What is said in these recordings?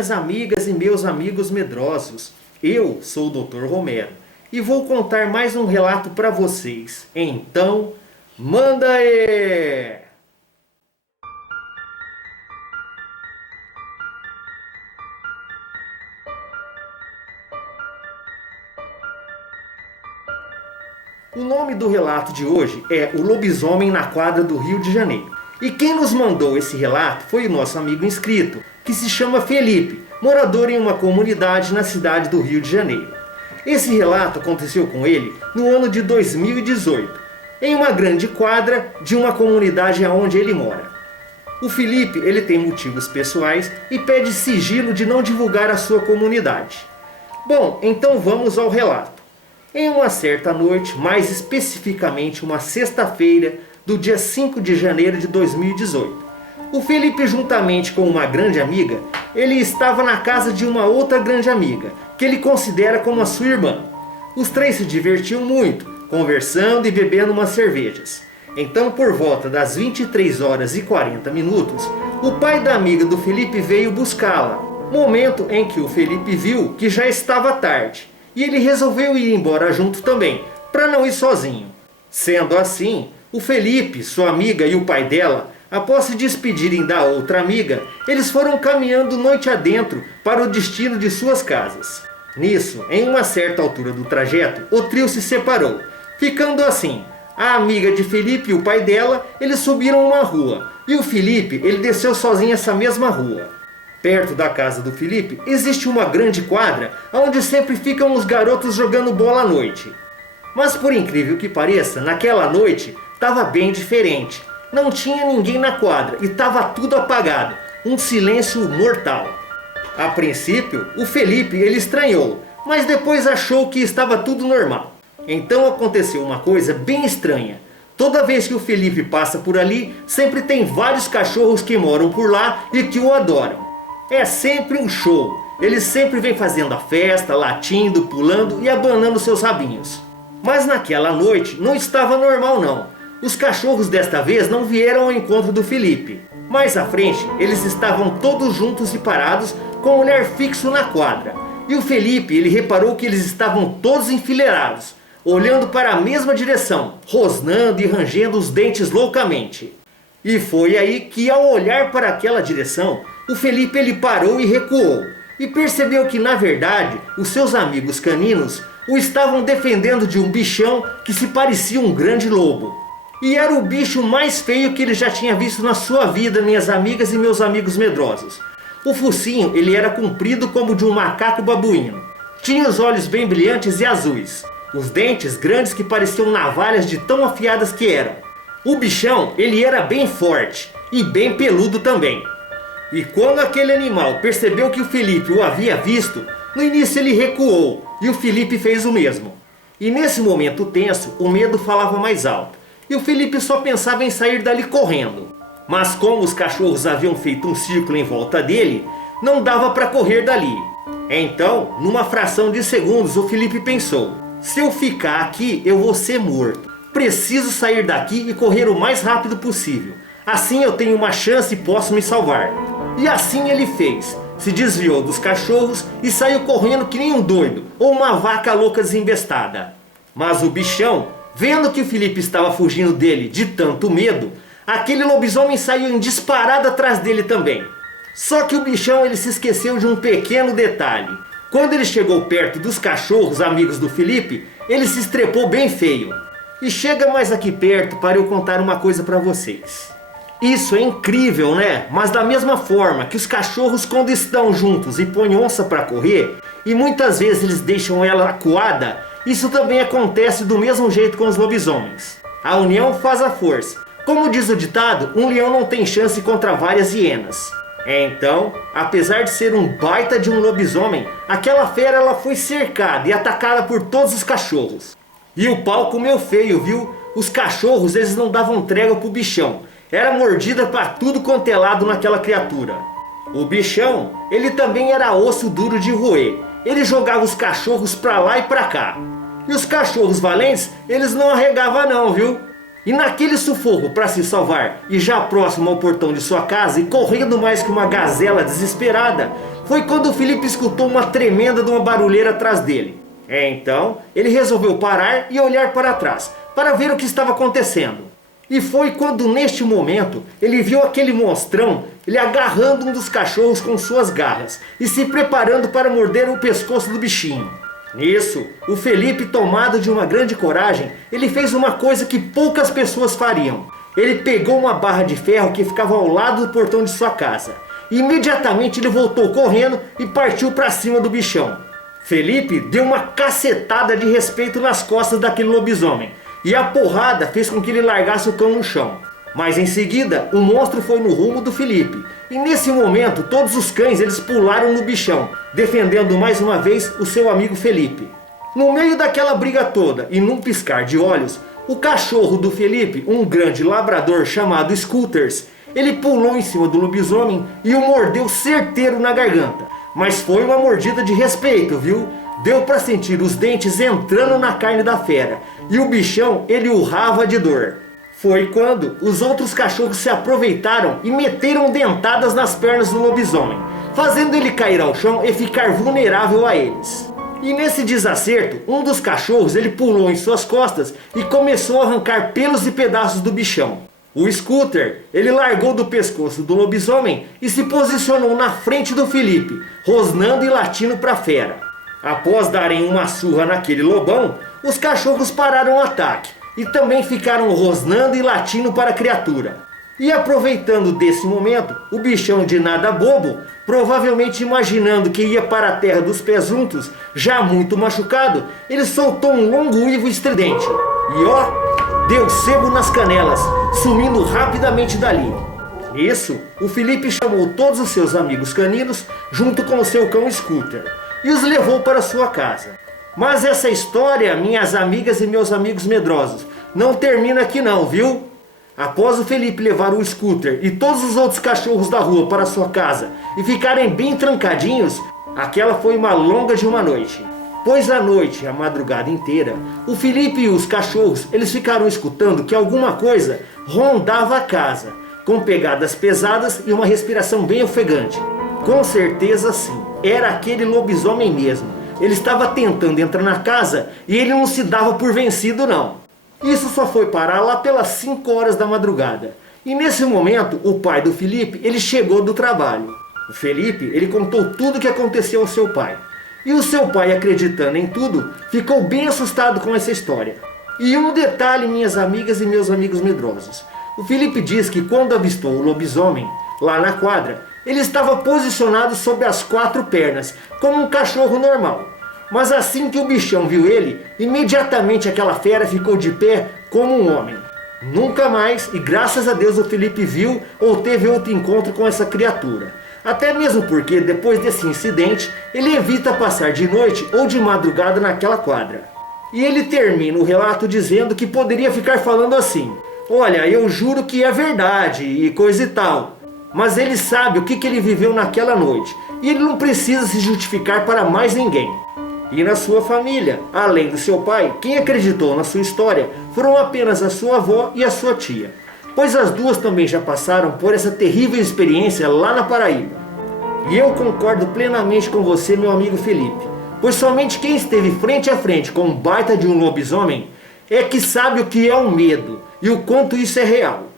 minhas amigas e meus amigos medrosos. Eu sou o Dr. Romero e vou contar mais um relato para vocês. Então, manda aí! O nome do relato de hoje é O Lobisomem na Quadra do Rio de Janeiro. E quem nos mandou esse relato foi o nosso amigo inscrito, que se chama Felipe, morador em uma comunidade na cidade do Rio de Janeiro. Esse relato aconteceu com ele no ano de 2018, em uma grande quadra de uma comunidade onde ele mora. O Felipe ele tem motivos pessoais e pede sigilo de não divulgar a sua comunidade. Bom, então vamos ao relato. Em uma certa noite, mais especificamente uma sexta-feira, do dia 5 de janeiro de 2018. O Felipe, juntamente com uma grande amiga, ele estava na casa de uma outra grande amiga, que ele considera como a sua irmã. Os três se divertiam muito, conversando e bebendo umas cervejas. Então, por volta das 23 horas e 40 minutos, o pai da amiga do Felipe veio buscá-la. Momento em que o Felipe viu que já estava tarde, e ele resolveu ir embora junto também, para não ir sozinho. Sendo assim, o Felipe, sua amiga e o pai dela, após se despedirem da outra amiga, eles foram caminhando noite adentro para o destino de suas casas. Nisso, em uma certa altura do trajeto, o trio se separou. Ficando assim, a amiga de Felipe e o pai dela, eles subiram uma rua, e o Felipe, ele desceu sozinho essa mesma rua. Perto da casa do Felipe, existe uma grande quadra, onde sempre ficam os garotos jogando bola à noite. Mas por incrível que pareça, naquela noite, estava bem diferente. Não tinha ninguém na quadra e estava tudo apagado. Um silêncio mortal. A princípio, o Felipe ele estranhou, mas depois achou que estava tudo normal. Então aconteceu uma coisa bem estranha. Toda vez que o Felipe passa por ali, sempre tem vários cachorros que moram por lá e que o adoram. É sempre um show. Eles sempre vêm fazendo a festa, latindo, pulando e abanando seus rabinhos. Mas naquela noite não estava normal não. Os cachorros desta vez não vieram ao encontro do Felipe. Mais à frente, eles estavam todos juntos e parados com um olhar fixo na quadra. E o Felipe, ele reparou que eles estavam todos enfileirados, olhando para a mesma direção, rosnando e rangendo os dentes loucamente. E foi aí que, ao olhar para aquela direção, o Felipe ele parou e recuou. E percebeu que, na verdade, os seus amigos caninos o estavam defendendo de um bichão que se parecia um grande lobo. E era o bicho mais feio que ele já tinha visto na sua vida, minhas amigas e meus amigos medrosos. O focinho ele era comprido como de um macaco babuíno. Tinha os olhos bem brilhantes e azuis. Os dentes grandes que pareciam navalhas de tão afiadas que eram. O bichão ele era bem forte e bem peludo também. E quando aquele animal percebeu que o Felipe o havia visto, no início ele recuou e o Felipe fez o mesmo. E nesse momento tenso, o medo falava mais alto. E o Felipe só pensava em sair dali correndo. Mas como os cachorros haviam feito um círculo em volta dele, não dava para correr dali. Então, numa fração de segundos, o Felipe pensou: se eu ficar aqui, eu vou ser morto. Preciso sair daqui e correr o mais rápido possível. Assim eu tenho uma chance e posso me salvar. E assim ele fez. Se desviou dos cachorros e saiu correndo que nem um doido, ou uma vaca louca desembestada. Mas o bichão, vendo que o Felipe estava fugindo dele de tanto medo, aquele lobisomem saiu em disparada atrás dele também. Só que o bichão ele se esqueceu de um pequeno detalhe. Quando ele chegou perto dos cachorros amigos do Felipe, ele se estrepou bem feio. E chega mais aqui perto para eu contar uma coisa para vocês. Isso é incrível, né? Mas da mesma forma que os cachorros quando estão juntos e põem onça para correr, e muitas vezes eles deixam ela acuada, isso também acontece do mesmo jeito com os lobisomens. A união faz a força. Como diz o ditado, um leão não tem chance contra várias hienas. Então, apesar de ser um baita de um lobisomem, aquela fera ela foi cercada e atacada por todos os cachorros. E o pau comeu feio, viu? Os cachorros eles não davam trégua pro bichão. Era mordida para tudo quanto é lado naquela criatura. O bichão, ele também era osso duro de roer. Ele jogava os cachorros para lá e para cá. E os cachorros valentes, eles não arregavam não, viu? E naquele sufoco para se salvar, e já próximo ao portão de sua casa e correndo mais que uma gazela desesperada, foi quando o Felipe escutou uma tremenda de uma barulheira atrás dele. Então, ele resolveu parar e olhar para trás, para ver o que estava acontecendo. E foi quando neste momento, ele viu aquele monstrão, ele agarrando um dos cachorros com suas garras e se preparando para morder o pescoço do bichinho. Nisso, o Felipe, tomado de uma grande coragem, ele fez uma coisa que poucas pessoas fariam. Ele pegou uma barra de ferro que ficava ao lado do portão de sua casa. Imediatamente ele voltou correndo e partiu para cima do bichão. Felipe deu uma cacetada de respeito nas costas daquele lobisomem, e a porrada fez com que ele largasse o cão no chão. Mas em seguida, o monstro foi no rumo do Felipe, e nesse momento todos os cães eles pularam no bichão, defendendo mais uma vez o seu amigo Felipe. No meio daquela briga toda, e num piscar de olhos, o cachorro do Felipe, um grande labrador chamado Scooters, ele pulou em cima do lobisomem e o mordeu certeiro na garganta. Mas foi uma mordida de respeito, viu? Deu para sentir os dentes entrando na carne da fera, e o bichão ele urrava de dor. Foi quando os outros cachorros se aproveitaram e meteram dentadas nas pernas do lobisomem, fazendo ele cair ao chão e ficar vulnerável a eles. E nesse desacerto, um dos cachorros ele pulou em suas costas e começou a arrancar pelos e pedaços do bichão. O Scooter, ele largou do pescoço do lobisomem e se posicionou na frente do Felipe, rosnando e latindo para a fera. Após darem uma surra naquele lobão, os cachorros pararam o ataque e também ficaram rosnando e latindo para a criatura. E aproveitando desse momento, o bichão de nada bobo, provavelmente imaginando que ia para a terra dos pés juntos, já muito machucado, ele soltou um longo uivo estridente. E ó, deu sebo nas canelas, sumindo rapidamente dali. Nisso, o Felipe chamou todos os seus amigos caninos, junto com o seu cão Scooter, e os levou para sua casa. Mas essa história, minhas amigas e meus amigos medrosos, não termina aqui não, viu? Após o Felipe levar o Scooter e todos os outros cachorros da rua para sua casa e ficarem bem trancadinhos, aquela foi uma longa de uma noite. Pois à noite, a madrugada inteira, o Felipe e os cachorros, eles ficaram escutando que alguma coisa rondava a casa, com pegadas pesadas e uma respiração bem ofegante. Com certeza sim, era aquele lobisomem mesmo. Ele estava tentando entrar na casa e ele não se dava por vencido não. Isso só foi parar lá pelas 5 horas da madrugada. E nesse momento, o pai do Felipe, ele chegou do trabalho. O Felipe, ele contou tudo o que aconteceu ao seu pai. E o seu pai, acreditando em tudo, ficou bem assustado com essa história. E um detalhe, minhas amigas e meus amigos medrosos. O Felipe diz que quando avistou o lobisomem, lá na quadra, ele estava posicionado sobre as 4 pernas, como um cachorro normal. Mas assim que o bichão viu ele, imediatamente aquela fera ficou de pé como um homem. Nunca mais, e graças a Deus, o Felipe viu ou teve outro encontro com essa criatura. Até mesmo porque, depois desse incidente, ele evita passar de noite ou de madrugada naquela quadra. E ele termina o relato dizendo que poderia ficar falando assim: olha, eu juro que é verdade e coisa e tal. Mas ele sabe o que ele viveu naquela noite, e ele não precisa se justificar para mais ninguém. E na sua família, além do seu pai, quem acreditou na sua história foram apenas a sua avó e a sua tia, pois as duas também já passaram por essa terrível experiência lá na Paraíba. E eu concordo plenamente com você, meu amigo Felipe, pois somente quem esteve frente a frente com um baita de um lobisomem é que sabe o que é o medo e o quanto isso é real.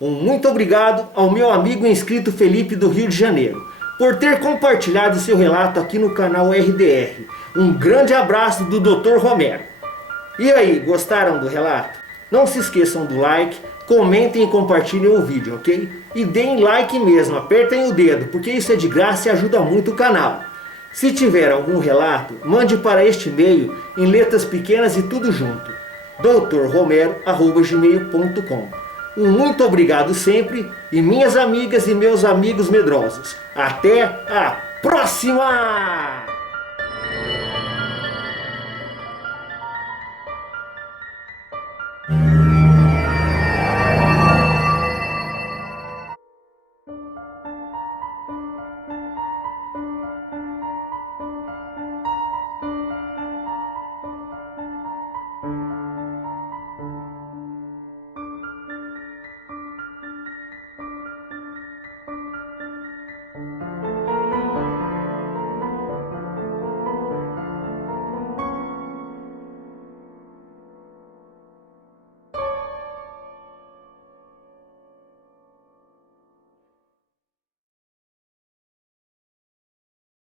Um muito obrigado ao meu amigo e inscrito Felipe do Rio de Janeiro, por ter compartilhado seu relato aqui no canal RDR. Um grande abraço do Dr. Romero. E aí, gostaram do relato? Não se esqueçam do like, comentem e compartilhem o vídeo, ok? E deem like mesmo, apertem o dedo, porque isso é de graça e ajuda muito o canal. Se tiver algum relato, mande para este e-mail em letras pequenas e tudo junto: drromero@gmail.com. Um muito obrigado sempre, e minhas amigas e meus amigos medrosos, até a próxima!